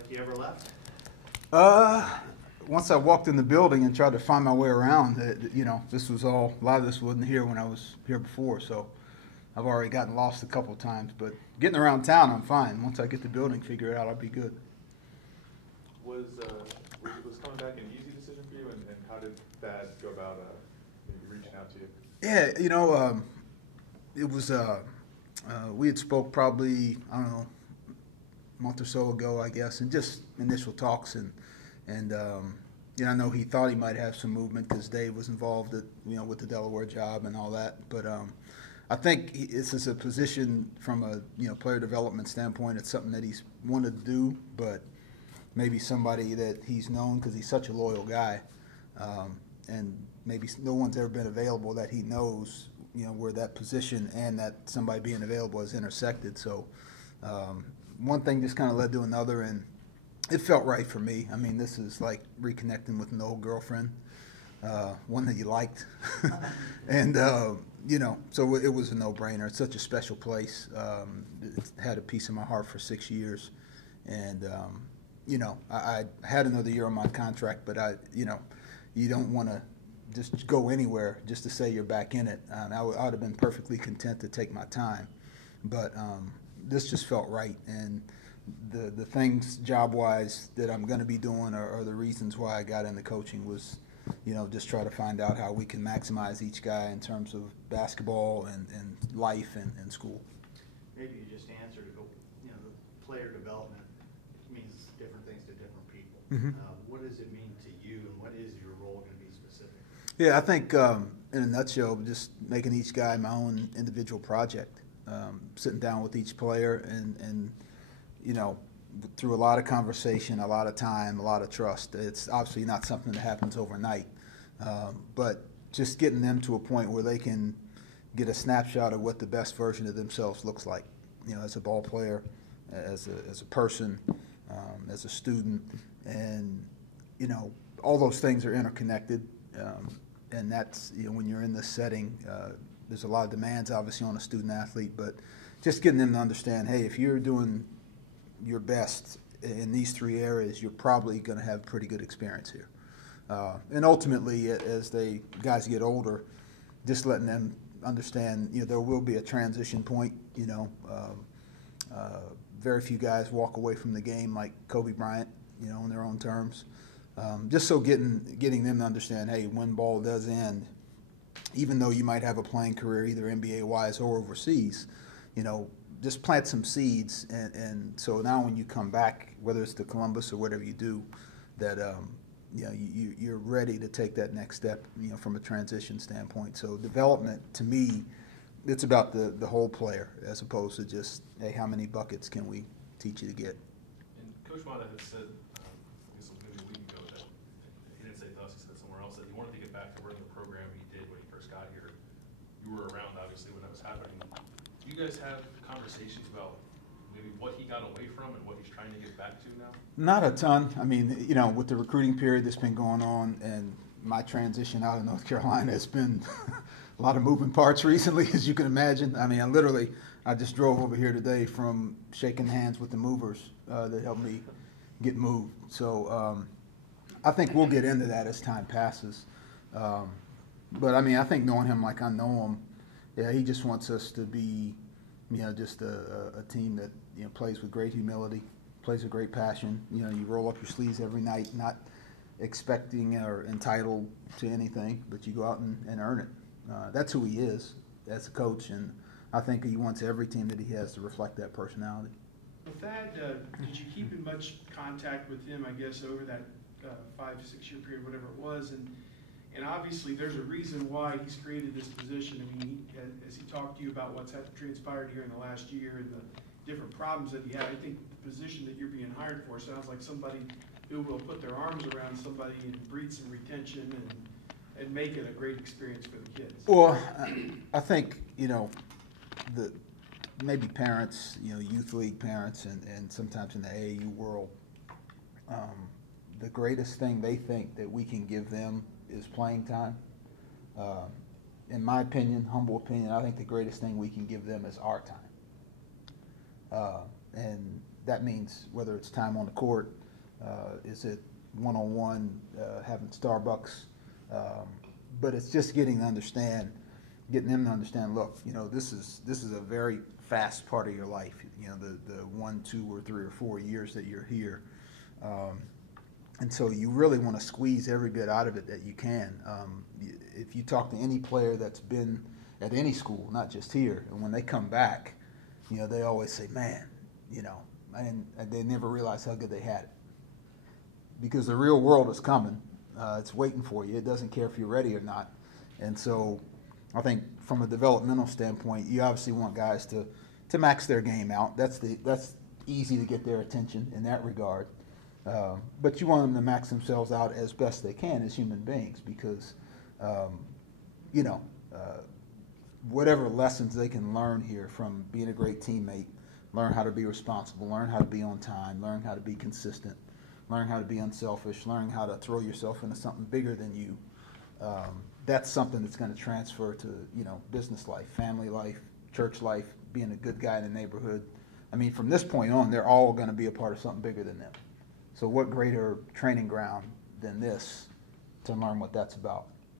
like you ever left? Uh, Once I walked in the building and tried to find my way around, this was all, a lot of this wasn't here when I was here before, so I've already gotten lost a couple of times, but getting around town, I'm fine. Once I get the building figured out, I'll be good. Was coming back an easy decision for you, and how did that go about maybe reaching out to you? Yeah, it was, we had spoke probably, I don't know, a month or so ago, I guess, and just initial talks, and I know he thought he might have some movement because Dave was involved, with the Delaware job and all that, but I think this is a position from a player development standpoint. It's something that he's wanted to do, but maybe somebody that he's known because he's such a loyal guy, and maybe no one's ever been available that he knows, where that position and that somebody being available has intersected. So one thing just kind of led to another, and it felt right for me. I mean, this is like reconnecting with an old girlfriend, one that you liked, and so it was a no-brainer. It's such a special place. It's had a piece of my heart for 6 years, and I had another year on my contract, but you don't want to just go anywhere just to say you're back in it. I would have been perfectly content to take my time, but this just felt right, and the things job-wise that I'm going to be doing are the reasons why I got into coaching was, just try to find out how we can maximize each guy in terms of basketball and life and school. Maybe you just answered it. The player development means different things to different people. Mm-hmm. What does it mean to you, and what is your role going to be specific? Yeah, I think in a nutshell, just making each guy my own individual project, sitting down with each player and through a lot of conversation, a lot of time, a lot of trust. It's obviously not something that happens overnight, but just getting them to a point where they can get a snapshot of what the best version of themselves looks like, as a ball player, as a person, as a student, and all those things are interconnected, and that's when you're in this setting, there's a lot of demands obviously on a student athlete, but just getting them to understand, hey, if you're doing your best in these three areas, you're probably going to have pretty good experience here. And ultimately, as guys get older, just letting them understand, there will be a transition point. Very few guys walk away from the game like Kobe Bryant, in their own terms. Just so getting them to understand, hey, when ball does end, even though you might have a playing career either NBA-wise or overseas, just plant some seeds, and so now when you come back, whether it's to Columbus or whatever you do, that you're ready to take that next step, from a transition standpoint. So development, to me, it's about the whole player as opposed to just, hey, how many buckets can we teach you to get? And Coach Mata had said, I guess maybe a week ago, that he didn't say to us, he said somewhere else, that he wanted to get back to running the program he did when he first got here. You were around, obviously, when that was happening. Do you guys have conversations about maybe what he got away from and what he's trying to get back to now? Not a ton. I mean, with the recruiting period that's been going on and my transition out of North Carolina, has been a lot of moving parts recently, as you can imagine. I mean, I just drove over here today from shaking hands with the movers that helped me get moved. So I think we'll get into that as time passes. But, I mean, I think knowing him like I know him, yeah, he just wants us to be, just a team that, plays with great humility, plays with great passion. You roll up your sleeves every night, not expecting or entitled to anything, but you go out and earn it. That's who he is as a coach, and I think he wants every team that he has to reflect that personality. With that, did you keep in much contact with him, I guess, over that 5-6 year period, whatever it was? And obviously, there's a reason why he's created this position. I mean, as he talked to you about what's transpired here in the last year and the different problems that he had, I think the position that you're being hired for sounds like somebody who will put their arms around somebody and breed some retention and make it a great experience for the kids. Well, I think, the maybe parents, youth league parents and sometimes in the AAU world, the greatest thing they think that we can give them is playing time. In my opinion, humble opinion, I think the greatest thing we can give them is our time. And that means whether it's time on the court, is it one-on-one, having Starbucks, but it's just getting them to understand, look, this is a very fast part of your life, the 1, 2, or 3 or 4 years that you're here. And so you really want to squeeze every bit out of it that you can. If you talk to any player that's been at any school, not just here, and when they come back, they always say, man, and they never realize how good they had it. Because the real world is coming. It's waiting for you. It doesn't care if you're ready or not. And so I think from a developmental standpoint, you obviously want guys to max their game out. That's easy to get their attention in that regard. But you want them to max themselves out as best they can as human beings, because, whatever lessons they can learn here from being a great teammate, learn how to be responsible, learn how to be on time, learn how to be consistent, learn how to be unselfish, learn how to throw yourself into something bigger than you. That's something that's going to transfer to, business life, family life, church life, being a good guy in the neighborhood. I mean, from this point on, they're all going to be a part of something bigger than them. So what greater training ground than this to learn what that's about?